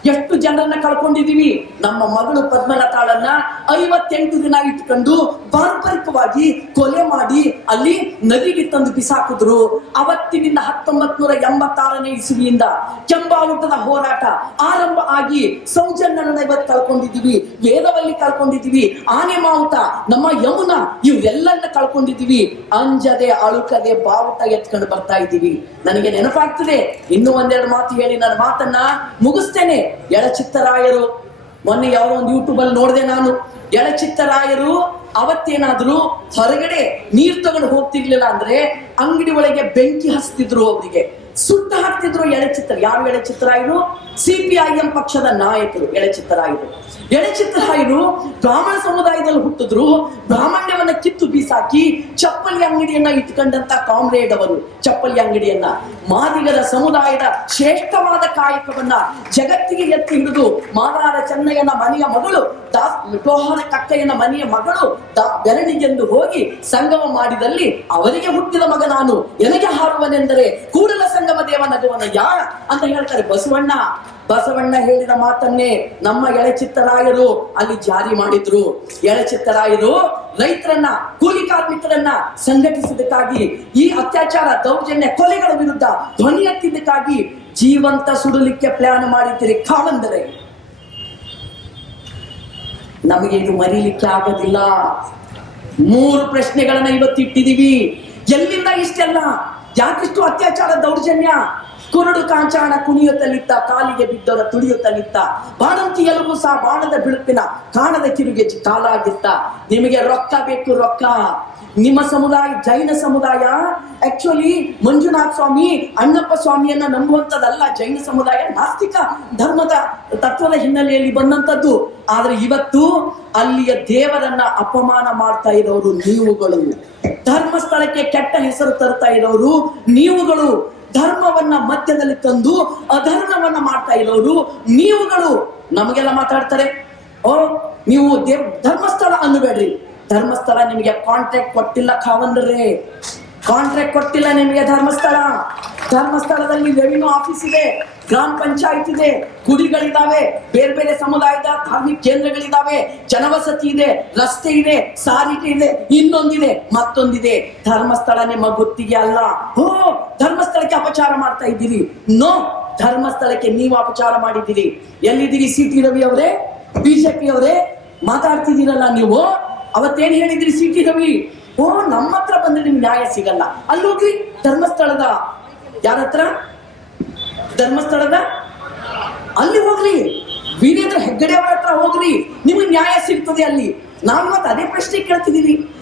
ಎಷ್ಟು ಜನರನ್ನ ಕಳ್ಕೊಂಡಿದೀವಿ ನಮ್ಮ ಮಗಳು ಪದ್ಮಲತಾಳನ್ನ ಐವತ್ತೆಂಟು ದಿನ ಇಟ್ಕೊಂಡು ಬಾರ್ಬರಿಕವಾಗಿ ಕೊಲೆ ಮಾಡಿ ಅಲ್ಲಿ ನದಿಗೆ ತಂದು ಬಿಸಾಕಿದ್ರು. ಅವತ್ತಿನಿಂದ ಹತ್ತೊಂಬತ್ ನೂರ ಎಂಬತ್ತಾರನೇ ಇಸುವಿಯಿಂದ ಕೆಂಬಾವುಟದ ಹೋರಾಟ ಆರಂಭ ಆಗಿ ಸೌಜನ್ಯನ ಇವತ್ತು ಕಳ್ಕೊಂಡಿದೀವಿ ವೇದವಲ್ಲಿ ಕಳ್ಕೊಂಡಿದೀವಿ ಆನೆ ಮಾವುತ, ನಮ್ಮ ಯಮುನಾ ಇವೆಲ್ಲನ್ನ ಕಳ್ಕೊಂಡಿದೀವಿ ಅಂಜದೆ, ಅಳುಕದೆ, ಬಾವುಟ ಎತ್ಕೊಂಡು ಬರ್ತಾ ಇದ್ದೀವಿ. ನನಗೆ ನೆನಪಾಗ್ತದೆ, ಇನ್ನೂ ಒಂದೆರಡು ಮಾತು ಹೇಳಿ ನನ್ನ ಮಾತನ್ನ ಮುಗಿಸ್ತೇನೆ. ಎಳಚಿತ್ತರಾಯರು ಮೊನ್ನೆ ಯಾವ ಒಂದು ಯೂಟ್ಯೂಬ್ ಅಲ್ಲಿ ನೋಡಿದೆ ನಾನು. ಎಳಚಿತ್ತರಾಯರು ಅವತ್ತೇನಾದ್ರೂ ಹೊರಗಡೆ ನೀರ್ ತಗೊಂಡು ಹೋಗ್ತಿರ್ಲಿಲ್ಲ ಅಂದ್ರೆ ಅಂಗಡಿ ಒಳಗೆ ಬೆಂಕಿ ಹಸ್ತಿದ್ರು ಅವರಿಗೆ ಸುಟ್ಟು ಹಾಕ್ತಿದ್ರು ಎಳೆಚಿತ್ರ ಯಾರು ಎಳಚಿತ್ತರಾಯರು ಸಿ ಪಿ ಐ ಎಂ ಪಕ್ಷದ ನಾಯಕರು ಎಳೆಚಿತ್ತರಾಯರು ಎಳೆಚಿತ್ತರಾಯರು ಬ್ರಾಹ್ಮಣ ಸಮುದಾಯದಲ್ಲಿ ಹುಟ್ಟಿದ್ರು. ಬ್ರಾಹ್ಮಣ್ಯವನ್ನ ಕಿತ್ತು ಬೀಸಾಕಿ ಚಪ್ಪಲಿ ಅಂಗಡಿಯನ್ನ ಇಟ್ಕೊಂಡಂತ ಕಾಮ್ರೇಡ್ ಅವರು, ಚಪ್ಪಲಿ ಅಂಗಡಿಯನ್ನ. ಮಾದಿಗರ ಸಮುದಾಯದ ಶ್ರೇಷ್ಠವಾದ ಕಾಯಕವನ್ನ ಜಗತ್ತಿಗೆ ಎತ್ತಿ ಹಿಡಿದು ಮಾದಾರ ಚೆನ್ನಯ್ಯನ ಮನೆಯ ಮಗಳು ದಾ ಟೋಹರ ಕಕ್ಕಯ್ಯನ ಮನೆಯ ಮಗಳು ದಾ ಬೆರಣಿಗೆಂದು ಹೋಗಿ ಸಂಗಮ ಮಾಡಿದಲ್ಲಿ ಅವರಿಗೆ ಹುಟ್ಟಿದ ಮಗ ನಾನು. ಎನಗೆ ಹಾರುವನೆಂದರೆ ಕೂಡಲ ಸಂಗಮ ದೇವನಗುವನ ಯಾರ? ಅಂತ ಹೇಳ್ತಾರೆ ಬಸವಣ್ಣ. ಬಸವಣ್ಣ ಹೇಳಿದ ಮಾತನ್ನೇ ನಮ್ಮ ಎಳೆಚಿತ್ತರಾಯರು ಅಲ್ಲಿ ಜಾರಿ ಮಾಡಿದ್ರು. ಎಳೆಚಿತ್ತರಾಯರು ರೈತರನ್ನ, ಕೂಲಿ ಕಾರ್ಮಿಕರನ್ನ ಸಂಘಟಿಸಿದಕ್ಕಾಗಿ ಈ ಅತ್ಯಾಚಾರ, ದೌರ್ಜನ್ಯ, ಕೊಲೆಗಳ ವಿರುದ್ಧ ಧ್ವನಿ ಎತ್ತಿದ್ದಕ್ಕಾಗಿ ಜೀವಂತ ಸುಡಲಿಕ್ಕೆ ಪ್ಲಾನ್ ಮಾಡಿದ್ದೀರಿ ಕಾವಂದರೆ ನಮಗೆ ಇದು ಮರೀಲಿಕ್ಕೆ ಆಗೋದಿಲ್ಲ. ಮೂರು ಪ್ರಶ್ನೆಗಳನ್ನ ಇವತ್ತು ಇಟ್ಟಿದೀವಿ ಎಲ್ಲಿಂದ ಇಷ್ಟೆಲ್ಲ? ಯಾಕಿಷ್ಟು ಅತ್ಯಾಚಾರ ದೌರ್ಜನ್ಯ? ಕುರುಡು ಕಾಂಚಾಣ ಕುಣಿಯುತ್ತಲಿತ್ತ ಕಾಲಿಗೆ ಬಿದ್ದವರ ತುಳಿಯುತ್ತಲಿತ್ತ ಬಾಣಂತಿ ಎಲುಬು ಸಹ ಬಾಣದ ಬಿಳುಪಿನ ಕಾಣದ ಕಿರುಗೆ ಕಾಲಾಗಿತ್ತ. ನಿಮಗೆ ರೊಕ್ಕ ಬೇಕು, ರೊಕ್ಕ. ನಿಮ್ಮ ಸಮುದಾಯ, ಜೈನ ಸಮುದಾಯ. ಆಕ್ಚುಲಿ ಮಂಜುನಾಥ ಸ್ವಾಮಿ, ಅಣ್ಣಪ್ಪ ಸ್ವಾಮಿಯನ್ನ ನಂಬುವಂತದಲ್ಲ ಜೈನ ಸಮುದಾಯ ನಾಸ್ತಿಕ ಧರ್ಮದ ತತ್ವದ ಹಿನ್ನೆಲೆಯಲ್ಲಿ ಬಂದಂತದ್ದು ಆದ್ರೆ ಇವತ್ತು ಅಲ್ಲಿಯ ದೇವರನ್ನ ಅಪಮಾನ ಮಾಡ್ತಾ ಇರೋರು ನೀವುಗಳು. ಧರ್ಮಸ್ಥಳಕ್ಕೆ ಕೆಟ್ಟ ಹೆಸರು ತರ್ತಾ ಇರೋರು ನೀವುಗಳು. ಧರ್ಮವನ್ನ ಮಧ್ಯದಲ್ಲಿ ತಂದು ಅಧರ್ಮವನ್ನ ಮಾಡ್ತಾ ಇರೋರು ನೀವುಗಳು. ನಮಗೆಲ್ಲ ಮಾತಾಡ್ತಾರೆ, ಓ, ನೀವು ದೇವ್, ಧರ್ಮಸ್ಥಳ ಅನ್ನಬೇಡ್ರಿ. ಧರ್ಮಸ್ಥಳ ನಿಮಗೆ ಕಾಂಟ್ರಾಕ್ಟ್ ಕೊಟ್ಟಿಲ್ಲ ಖಾವಂದ್ರೆ ಕಾಂಟ್ರಾಕ್ಟ್ ಕೊಟ್ಟಿಲ್ಲ ನಿಮಗೆ ಧರ್ಮಸ್ಥಳ. ಧರ್ಮಸ್ಥಳದಲ್ಲಿ ರೆವಿನ್ಯೂ ಆಫೀಸ್ ಇದೆ. ಗ್ರಾಮ ಪಂಚಾಯತ್ ಇದೆ, ಗುಡಿಗಳಿದಾವೆ, ಬೇರೆ ಬೇರೆ ಸಮುದಾಯದ ಧಾರ್ಮಿಕ ಕೇಂದ್ರಗಳಿದಾವೆ, ಜನವಸತಿ ಇದೆ, ರಸ್ತೆ ಇದೆ, ಸಾರಿಗೆ ಇದೆ, ಇನ್ನೊಂದಿದೆ, ಮತ್ತೊಂದಿದೆ. ಧರ್ಮಸ್ಥಳ ನಿಮ್ಮ ಗುತ್ತಿಗೆ ಅಲ್ಲ. ಓ ಧರ್ಮಸ್ಥಳಕ್ಕೆ ಅಪಚಾರ ಮಾಡ್ತಾ ಇದ್ದೀರಿ. ನೋ, ಧರ್ಮಸ್ಥಳಕ್ಕೆ ನೀವು ಅಪಚಾರ ಮಾಡಿದ್ದೀರಿ. ಎಲ್ಲಿದ್ದೀರಿ ಸಿ ಟಿ ರವಿ ಅವರೇ? ಬಿಜೆಪಿ ಅವರೇ? ಮಾತಾಡ್ತಿದ್ದೀರಲ್ಲ ನೀವು? ಅವತ್ತೇನು ಹೇಳಿದ್ರಿ ಸಿ ಟಿ ರವಿ? ಓ ನಮ್ಮ ಹತ್ರ ಬಂದ್ರೆ ನಿಮ್ಗೆ ನ್ಯಾಯ ಸಿಗಲ್ಲ. ಅಲ್ಲಿ ಹೋಗ್ರಿ ಧರ್ಮಸ್ಥಳದ. ಯಾರ ಹತ್ರ ಧರ್ಮಸ್ಥಳದ? ಅಲ್ಲಿ ಹೋಗ್ರಿ. ವೀರೇಂದ್ರ ಹೆಗ್ಗಡೆ ಅವರ ಹತ್ರ ಹೋಗ್ರಿ. ನಿಮಗೆ ನ್ಯಾಯ ಸಿಗ್ತದೆ ಅಲ್ಲಿ. ನಾವು ಮತ್ತೆ ಅದೇ ಪ್ರಶ್ನೆ ಕೇಳ್ತಿದ್ದೀವಿ.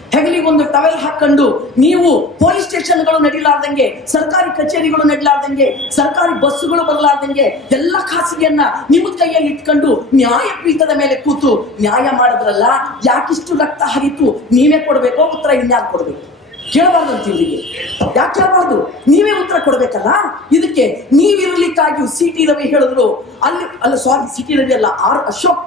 ಒಂದು ಟವೆಲ್ ಹಾಕೊಂಡು ನೀವು ಪೊಲೀಸ್ ಸ್ಟೇಷನ್ಗಳು ನಡಿಲಾರ್ದಂಗೆ, ಸರ್ಕಾರಿ ಕಚೇರಿಗಳು ನಡಿಲಾರ್ದಂಗೆ, ಸರ್ಕಾರಿ ಬಸ್ಸುಗಳು ಬರಲಾರ್ದಂಗೆ ಎಲ್ಲ ಖಾಸಗಿಯನ್ನ ನಿಮ್ಮ ಕೈಯಲ್ಲಿ ಇಟ್ಕೊಂಡು ನ್ಯಾಯಪೀಠದ ಮೇಲೆ ಕೂತು ನ್ಯಾಯ ಮಾಡಿದ್ರಲ್ಲ, ಯಾಕಿಷ್ಟು ರಕ್ತ ಹರಿತು ನೀವೇ ಕೊಡಬೇಕೋ ಉತ್ತರ ಇನ್ಯಾರು ಕೊಡ್ಬೇಕು? ಕೇಳಬಾರ್ದಂತ ಇವರಿಗೆ. ಯಾಕೆ ಕೇಳಬಾರ್ದು ನೀವೇ ಉತ್ತರ ಕೊಡ್ಬೇಕಲ್ಲ? ಇದಕ್ಕೆ ನೀವಿರ್ಲಿಕ್ಕಾಗಿ ಸಿ ಟಿ ರವಿ ಹೇಳಿದ್ರು. ಅಲ್ಲಿ, ಅಲ್ಲ ಸಾರಿ ಸಿ ಟಿ ರವಿ ಅಲ್ಲ, ಆರ್ ಅಶೋಕ್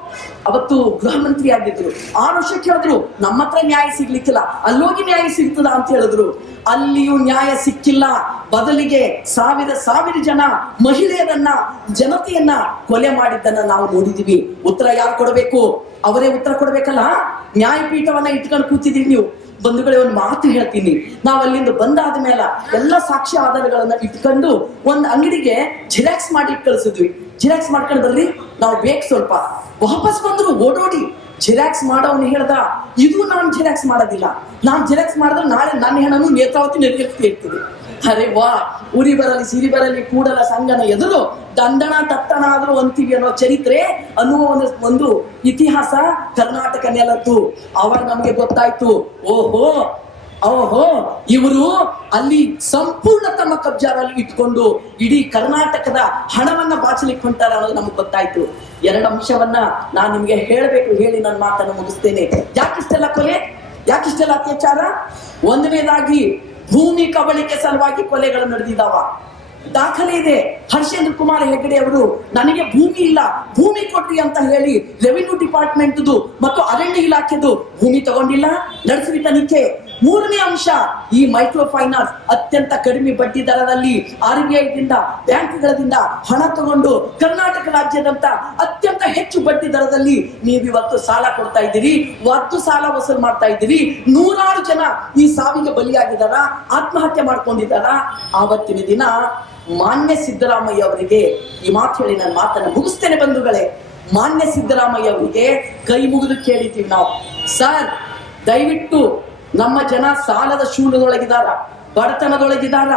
ಅವತ್ತು ಗೃಹ ಮಂತ್ರಿ ಆಗಿದ್ರು. ಆರು ವರ್ಷಕ್ಕೆ ಕೇಳಿದ್ರು ನಮ್ಮ ಹತ್ರ ನ್ಯಾಯ ಸಿಗ್ಲಿಕ್ಕಿಲ್ಲ. ಅಲ್ಲೋಗಿ ನ್ಯಾಯ ಸಿಗ್ತದ ಅಂತ ಹೇಳಿದ್ರು. ಅಲ್ಲಿಯೂ ನ್ಯಾಯ ಸಿಕ್ಕಿಲ್ಲ. ಬದಲಿಗೆ ಸಾವಿರ ಸಾವಿರ ಜನ ಮಹಿಳೆಯರನ್ನ, ಜನತೆಯನ್ನ ಕೊಲೆ ಮಾಡಿದ್ದನ್ನ ನಾವು ನೋಡಿದೀವಿ. ಉತ್ತರ ಯಾರು ಕೊಡಬೇಕು? ಅವರೇ ಉತ್ತರ ಕೊಡ್ಬೇಕಲ್ಲ? ನ್ಯಾಯಪೀಠವನ್ನ ಇಟ್ಕೊಂಡು ಕೂತಿದೀವಿ ನೀವು. ಬಂಧುಗಳೇ, ಒಂದು ಮಾತು ಹೇಳ್ತೀನಿ. ನಾವು ಅಲ್ಲಿಂದ ಬಂದಾದ ಮೇಲೆ ಎಲ್ಲ ಸಾಕ್ಷಿ ಆಧಾರಗಳನ್ನ ಇಟ್ಕೊಂಡು ಒಂದು ಅಂಗಡಿಗೆ ಜಿರಾಕ್ಸ್ ಮಾಡಿ ಕಳಿಸಿದ್ವಿ. ಜಿರಾಕ್ಸ್ ಮಾಡ್ಕೊಂಡು ಬರ್ರಿ, ನಾವು ಬೇಕು ಸ್ವಲ್ಪ. ವಾಪಸ್ ಬಂದ್ರು ಓಡೋಡಿ, ಜಿರಾಕ್ಸ್ ಮಾಡೋನು ಹೇಳ್ದ, ಇದು ನಾನು ಜಿರಾಕ್ಸ್ ಮಾಡೋದಿಲ್ಲ. ನಾನು ಜಿರಾಕ್ಸ್ ಮಾಡಿದ್ರೆ ನಾಳೆ ನನ್ನ ಹೆಣನು ನೇತ್ರಾವತಿ ನೆರವೇರ್ತಿ ಇರ್ತದೆ ಅರೆ ವಾ, ಉರಿ ಬರಲಿ, ಸಿರಿ ಬರಲಿ, ಕೂಡಲ ಸಂಗನ ಎದುರು ದಂಡನ ತತ್ತನಾದರೂ ಅಂತೀವಿ ಅನ್ನೋ ಚರಿತ್ರೆ ಅನ್ನುವ ಒಂದು ಒಂದು ಇತಿಹಾಸ ಕರ್ನಾಟಕ ನೆಲದ್ದು. ಅವಾಗ ನಮಗೆ ಗೊತ್ತಾಯ್ತು, ಓಹೋ ಓಹೋ, ಇವರು ಅಲ್ಲಿ ಸಂಪೂರ್ಣ ತಮ್ಮ ಕಬ್ಜಾರಲ್ಲಿ ಇಟ್ಕೊಂಡು ಇಡೀ ಕರ್ನಾಟಕದ ಹಣವನ್ನ ಬಾಚಲಿಕ್ಕೆ ಹೊಂಟಾರ ಅನ್ನೋದು ನಮ್ಗೆ ಗೊತ್ತಾಯ್ತು. ಎರಡು ಅಂಶವನ್ನ ನಾನು ನಿಮ್ಗೆ ಹೇಳಬೇಕು, ಹೇಳಿ ನನ್ನ ಮಾತನ್ನು ಮುಗಿಸ್ತೇನೆ. ಯಾಕಿಷ್ಟೆಲ್ಲ ಕೊಲೆ? ಯಾಕಿಷ್ಟೆಲ್ಲ ಅತ್ಯಾಚಾರ? ಒಂದನೇದಾಗಿ ಭೂಮಿ ಕಬಳಿಕೆ ಸಲುವಾಗಿ ಕೊಲೆಗಳು ನಡೆದಿದ್ದಾವ. ದಾಖಲೆ ಇದೆ. ಹರ್ಷೇಂದ್ರ ಕುಮಾರ್ ಹೆಗಡೆ ಅವರು, ನನಗೆ ಭೂಮಿ ಇಲ್ಲ, ಭೂಮಿ ಕೊಟ್ರಿ ಅಂತ ಹೇಳಿ ರೆವಿನ್ಯೂ ಡಿಪಾರ್ಟ್ಮೆಂಟ್ ಮತ್ತು ಅರಣ್ಯ ಇಲಾಖೆದು ಭೂಮಿ ತಗೊಂಡಿಲ್ಲ. ನಡೆಸಿದ ತನಿಖೆ ಮೂರನೇ ಅಂಶ, ಈ ಮೈಕ್ರೋ ಫೈನಾನ್ಸ್ ಅತ್ಯಂತ ಕಡಿಮೆ ಬಡ್ಡಿ ದರದಲ್ಲಿ ಆರ್ ಬಿ ಐದಿಂದ ಬ್ಯಾಂಕ್ಗಳಿಂದ ಹಣ ತಗೊಂಡು ಕರ್ನಾಟಕ ರಾಜ್ಯದಂತ ಅತ್ಯಂತ ಹೆಚ್ಚು ಬಡ್ಡಿ ದರದಲ್ಲಿ ನೀವು ಇವತ್ತು ಸಾಲ ಕೊಡ್ತಾ ಇದ್ದೀರಿ. ಒತ್ತು ಸಾಲ ವಸೂಲು ಮಾಡ್ತಾ ಇದ್ದೀರಿ. ನೂರಾರು ಜನ ಈ ಸಾವಿಗೆ ಬಲಿಯಾಗಿದ್ದಾರ? ಆತ್ಮಹತ್ಯೆ ಮಾಡ್ಕೊಂಡಿದ್ದಾರ? ಆವತ್ತಿನ ದಿನ ಮಾನ್ಯ ಸಿದ್ದರಾಮಯ್ಯ ಅವರಿಗೆ ಈ ಮಾತು ಹೇಳಿ ನನ್ನ ಮಾತನ್ನು ಮುಗಿಸ್ತೇನೆ ಬಂಧುಗಳೇ. ಮಾನ್ಯ ಸಿದ್ದರಾಮಯ್ಯ ಅವರಿಗೆ ಕೈ ಮುಗಿದು ಕೇಳಿದ್ದೀವಿ ನಾವು. ಸರ್, ದಯವಿಟ್ಟು ನಮ್ಮ ಜನ ಸಾಲದ ಶೂನ್ಯದೊಳಗಿದಾರ ಬಡತನದೊಳಗಿದಾರ.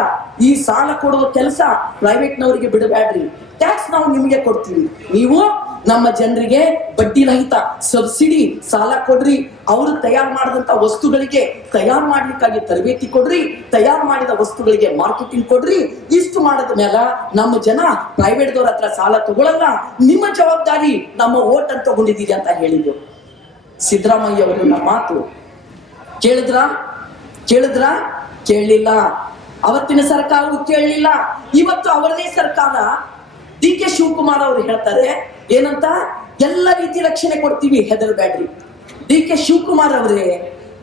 ಈ ಸಾಲ ಕೊಡುವ ಕೆಲಸ ಪ್ರೈವೇಟ್ನವರಿಗೆ ಬಿಡಬೇಡ್ರಿ. ಟ್ಯಾಕ್ಸ್ ನಾವು ನಿಮಗೆ ಕೊಡ್ತೀವಿ. ನೀವು ನಮ್ಮ ಜನರಿಗೆ ಬಡ್ಡಿ ರಹಿತ ಸಬ್ಸಿಡಿ ಸಾಲ ಕೊಡ್ರಿ. ಅವರು ತಯಾರು ಮಾಡಿದಂತ ವಸ್ತುಗಳಿಗೆ ತಯಾರು ಮಾಡ್ಲಿಕ್ಕಾಗಿ ತರಬೇತಿ ಕೊಡ್ರಿ. ತಯಾರು ಮಾಡಿದ ವಸ್ತುಗಳಿಗೆ ಮಾರ್ಕೆಟಿಂಗ್ ಕೊಡ್ರಿ. ಇಷ್ಟು ಮಾಡಿದ ಮೇಲೆ ನಮ್ಮ ಜನ ಪ್ರೈವೇಟ್ದವ್ರ ಹತ್ರ ಸಾಲ ತಗೊಳಲ್ಲ. ನಿಮ್ಮ ಜವಾಬ್ದಾರಿ ನಮ್ಮ ಓಟ್ ಅಂತ ತಗೊಂಡಿದ್ದೀರಿ ಅಂತ ಹೇಳಿದ್ರು. ಸಿದ್ದರಾಮಯ್ಯ ಅವರು ಮಾತು ಕೇಳಿದ್ರ? ಕೇಳಿದ್ರ? ಕೇಳಲಿಲ್ಲ. ಅವತ್ತಿನ ಸರ್ಕಾರವು ಕೇಳಲಿಲ್ಲ. ಇವತ್ತು ಅವರದೇ ಸರ್ಕಾರ ಡಿ ಕೆ ಶಿವಕುಮಾರ್ ಅವರು ಹೇಳ್ತಾರೆ, ಏನಂತ? ಎಲ್ಲ ರೀತಿ ರಕ್ಷಣೆ ಕೊಡ್ತೀವಿ, ಹೆದರಬೇಡ್ರಿ. ಡಿ ಕೆ ಶಿವಕುಮಾರ್ ಅವರೇ,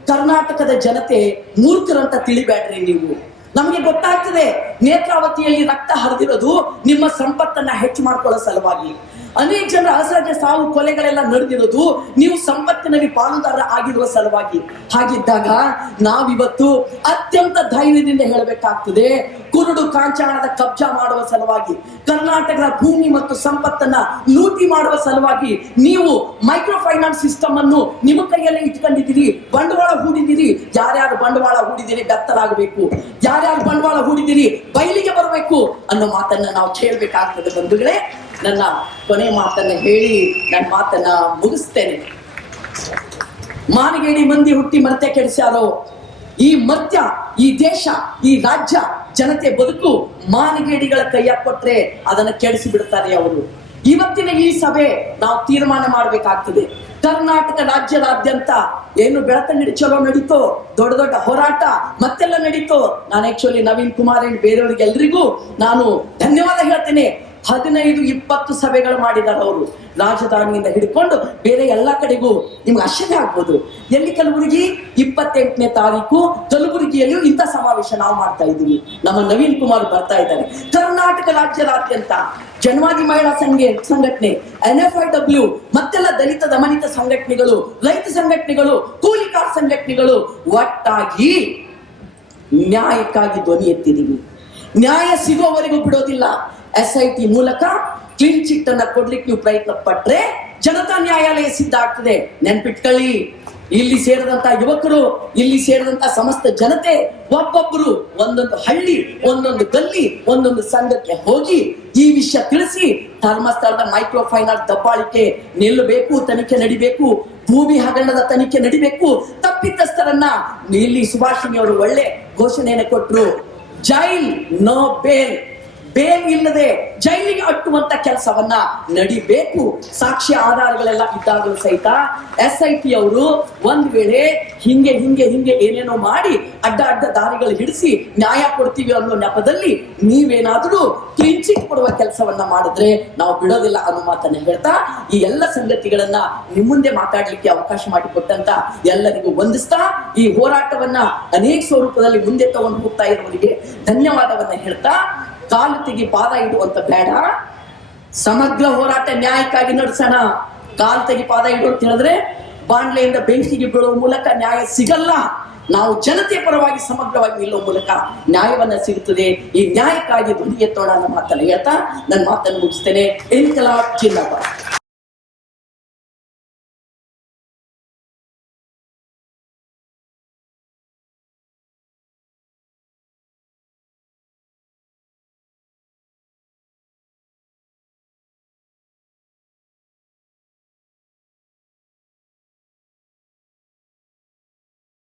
ಕರ್ನಾಟಕದ ಜನತೆ ಮೂರ್ಖರಂತ ತಿಳಿಬೇಡ್ರಿ ನೀವು. ನಮಗೆ ಗೊತ್ತಾಗ್ತದೆ, ನೇತ್ರಾವತಿಯಲ್ಲಿ ರಕ್ತ ಹರಿದಿರೋದು ನಿಮ್ಮ ಸಂಪತ್ತನ್ನ ಹೆಚ್ಚು ಮಾಡ್ಕೊಳ್ಳೋ ಸಲುವಾಗಿ. ಅನೇಕ ಜನರ ಅಸಹಜ ಸಾವು ಕೊಲೆಗಳೆಲ್ಲ ನಡೆದಿರೋದು ನೀವು ಸಂಪತ್ತಿನಲ್ಲಿ ಪಾಲುದಾರ ಆಗಿರುವ ಸಲುವಾಗಿ. ಹಾಗಿದ್ದಾಗ ನಾವಿವತ್ತು ಅತ್ಯಂತ ಧೈರ್ಯದಿಂದ ಹೇಳಬೇಕಾಗ್ತದೆ, ಕುರುಡು ಕಾಂಚಾಣದ ಕಬ್ಜಾ ಮಾಡುವ ಸಲುವಾಗಿ, ಕರ್ನಾಟಕದ ಭೂಮಿ ಮತ್ತು ಸಂಪತ್ತನ್ನ ಲೂಟಿ ಮಾಡುವ ಸಲುವಾಗಿ ನೀವು ಮೈಕ್ರೋ ಫೈನಾನ್ಸ್ ಸಿಸ್ಟಮ್ ಅನ್ನು ನಿಮ್ಮ ಕೈಯಲ್ಲಿ ಇಟ್ಕೊಂಡಿದ್ದೀರಿ, ಬಂಡವಾಳ ಹೂಡಿದ್ದೀರಿ. ಯಾರ್ಯಾರು ಬಂಡವಾಳ ಹೂಡಿದ್ದೀರಿ ಬೆತ್ತಲಾಗಬೇಕು ಯಾರ್ಯಾರು ಬಂಡವಾಳ ಹೂಡಿದ್ದೀರಿ ಬಯಲಿಗೆ ಬರಬೇಕು ಅನ್ನೋ ಮಾತನ್ನ ನಾವು ಕೇಳಬೇಕಾಗ್ತದೆ ಬಂಧುಗಳೇ. ನನ್ನ ಕೊನೆ ಮಾತನ್ನು ಹೇಳಿ ನನ್ನ ಮಾತನ್ನ ಮುಗಿಸ್ತೇನೆ. ಮಾನಗೇಡಿ ಮಂದಿ ಹುಟ್ಟಿ ಮರ್ತ್ಯ ಕೆಡಿಸ್ಯಾರೋ, ಈ ಮರ್ತ್ಯ, ಈ ದೇಶ, ಈ ರಾಜ್ಯ, ಜನತೆ ಬದುಕು ಮಾನಗೇಡಿಗಳ ಕೈಯ ಕೊಟ್ರೆ ಅದನ್ನ ಕೆಡಿಸಿ ಬಿಡ್ತಾರೆ ಅವರು ಇವತ್ತಿನ ಈ ಸಭೆ ನಾವು ತೀರ್ಮಾನ ಮಾಡಬೇಕಾಗ್ತದೆ. ಕರ್ನಾಟಕ ರಾಜ್ಯದಾದ್ಯಂತ ಏನು ಬೆಳತಂಗಡಿ ಚಲೋ ನಡೀತೋ, ದೊಡ್ಡ ದೊಡ್ಡ ಹೋರಾಟ ಮತ್ತೆಲ್ಲ ನಡೀತೋ, ನಾನು ಆಕ್ಚುಲಿ ನವೀನ್ ಕುಮಾರ್ ಅಂಡ್ ಬೇರೆಯವರಿಗೆ ಎಲ್ರಿಗೂ ನಾನು ಧನ್ಯವಾದ ಹೇಳ್ತೇನೆ. ಹದಿನೈದು ಇಪ್ಪತ್ತು ಸಭೆಗಳು ಮಾಡಿದ್ದಾರೆ ಅವರು. ರಾಜಧಾನಿಯಿಂದ ಹಿಡ್ಕೊಂಡು ಬೇರೆ ಎಲ್ಲ ಕಡೆಗೂ ನಿಮ್ಗೆ ಆಶ್ಚರ್ಯ ಆಗ್ಬೋದು. ಎಲ್ಲಿ ಕಲಬುರಗಿ? ಇಪ್ಪತ್ತೆಂಟನೇ ತಾರೀಕು ಕಲಬುರಗಿಯಲ್ಲೂ ಇಂಥ ಸಮಾವೇಶ ನಾವು ಮಾಡ್ತಾ ಇದ್ದೀವಿ. ನಮ್ಮ ನವೀನ್ ಕುಮಾರ್ ಬರ್ತಾ ಇದ್ದಾರೆ. ಕರ್ನಾಟಕ ರಾಜ್ಯದಾದ್ಯಂತ ಜನವಾದಿ ಮಹಿಳಾ ಸಂಘ ಸಂಘಟನೆ ಎನ್ ಎಫ್ ಐ ಡಬ್ಲ್ಯೂ, ಮತ್ತೆಲ್ಲ ದಲಿತ ದಮನಿತ ಸಂಘಟನೆಗಳು, ರೈತ ಸಂಘಟನೆಗಳು ಕೂಲಿಕಾರ್ ಸಂಘಟನೆಗಳು ಒಟ್ಟಾಗಿ ನ್ಯಾಯಕ್ಕಾಗಿ ಧ್ವನಿ ಎತ್ತಿದೀವಿ ನ್ಯಾಯ ಸಿಗುವವರೆಗೂ ಬಿಡೋದಿಲ್ಲ. ಎಸ್ ಐ ಟಿ ಮೂಲಕ ಕ್ಲೀನ್ ಚಿಟ್ ಅನ್ನ ಕೊಡ್ಲಿಕ್ಕೆ ನೀವು ಪ್ರಯತ್ನ ಪಟ್ರೆ ಜನತಾ ನ್ಯಾಯಾಲಯ ಸಿದ್ಧ ಆಗ್ತದೆ. ನೆನ್ಪಿಟ್ಕೊಳ್ಳಿ. ಇಲ್ಲಿ ಸೇರಿದಂತ ಯುವಕರು, ಇಲ್ಲಿ ಸೇರಿದಂತ ಸಮಸ್ತ ಜನತೆ ಒಬ್ಬೊಬ್ಬರು ಒಂದೊಂದು ಹಳ್ಳಿ, ಒಂದೊಂದು ಗಲ್ಲಿ, ಒಂದೊಂದು ಸಂಘಕ್ಕೆ ಹೋಗಿ ಈ ವಿಷಯ ತಿಳಿಸಿ ಧರ್ಮಸ್ಥಳದ ಮೈಕ್ರೋ ಫೈನಾನ್ಸ್ ದಬ್ಬಾಳಿಕೆ ನಿಲ್ಲಬೇಕು, ತನಿಖೆ ನಡಿಬೇಕು, ಭೂಮಿ ಹಗರಣದ ತನಿಖೆ ನಡಿಬೇಕು, ತಪ್ಪಿತಸ್ಥರನ್ನ ಇಲ್ಲಿ ಸುಭಾಷಿಣಿ ಅವರು ಒಳ್ಳೆ ಘೋಷಣೆಯನ್ನು ಕೊಟ್ಟರು ಜೈಲ್ ನೋ ಬೇಲ್ ಬೇಲ್ ಇಲ್ಲದೆ ಜೈಲಿಗೆ ಅಟ್ಟುವಂತ ಕೆಲಸವನ್ನ ನಡಿಬೇಕು. ಸಾಕ್ಷಿ ಆಧಾರಗಳೆಲ್ಲ ಇದ್ದಾಗಲೂ ಸಹಿತ ಎಸ್ ಐ ಪಿ ಅವರು ಒಂದ್ ವೇಳೆ ಹಿಂಗೆ ಹಿಂಗೆ ಹಿಂಗೆ ಏನೇನೋ ಮಾಡಿ ಅಡ್ಡ ಅಡ್ಡ ದಾರಿಗಳು ಹಿಡಿಸಿ ನ್ಯಾಯ ಕೊಡ್ತೀವಿ ಅನ್ನೋ ನೆಪದಲ್ಲಿ ನೀವೇನಾದ್ರೂ ಕ್ಲೀನ್ ಚಿಟ್ ಕೊಡುವ ಕೆಲಸವನ್ನ ಮಾಡಿದ್ರೆ ನಾವು ಬಿಡೋದಿಲ್ಲ ಅನ್ನೋ ಮಾತನ್ನ ಹೇಳ್ತಾ ಈ ಎಲ್ಲ ಸಂಗತಿಗಳನ್ನ ನಿಮ್ಮ ಮುಂದೆ ಮಾತಾಡ್ಲಿಕ್ಕೆ ಅವಕಾಶ ಮಾಡಿಕೊಟ್ಟಂತ ಎಲ್ಲರಿಗೂ ವಂದಿಸ್ತಾ ಈ ಹೋರಾಟವನ್ನ ಅನೇಕ ಸ್ವರೂಪದಲ್ಲಿ ಮುಂದೆ ತಗೊಂಡು ಹೋಗ್ತಾ ಇರೋರಿಗೆ ಧನ್ಯವಾದವನ್ನ ಹೇಳ್ತಾ ಕಾಲು ತೆಗಿ ಪಾದ ಇಡುವಂತ ಬೇಡ. ಸಮಗ್ರ ಹೋರಾಟ ನ್ಯಾಯಕ್ಕಾಗಿ ನಡೆಸೋಣ. ಕಾಲು ತೆಗಿ ಪಾದ ಇಡು ಅಂತ ಹೇಳಿದ್ರೆ ಬಾಂಡ್ಲೆಯಿಂದ ಬೆಂಕಿಗೆ ಬೀಳುವ ಮೂಲಕ ನ್ಯಾಯ ಸಿಗಲ್ಲ. ನಾವು ಜನತೆ ಪರವಾಗಿ ಸಮಗ್ರವಾಗಿ ನಿಲ್ಲುವ ಮೂಲಕ ನ್ಯಾಯವನ್ನ ಸಿಗುತ್ತದೆ. ಈ ನ್ಯಾಯಕ್ಕಾಗಿ ಧ್ವನಿ ಎತ್ತೋಣ ಅನ್ನೋ ಮಾತನ್ನ ಹೇಳ್ತಾ, ನನ್ನ ಮಾತನ್ನು ಮುಗಿಸ್ತೇನೆ. ಇನ್ಕಲಾಬ್ ಜಿಂದಾಬಾದ್.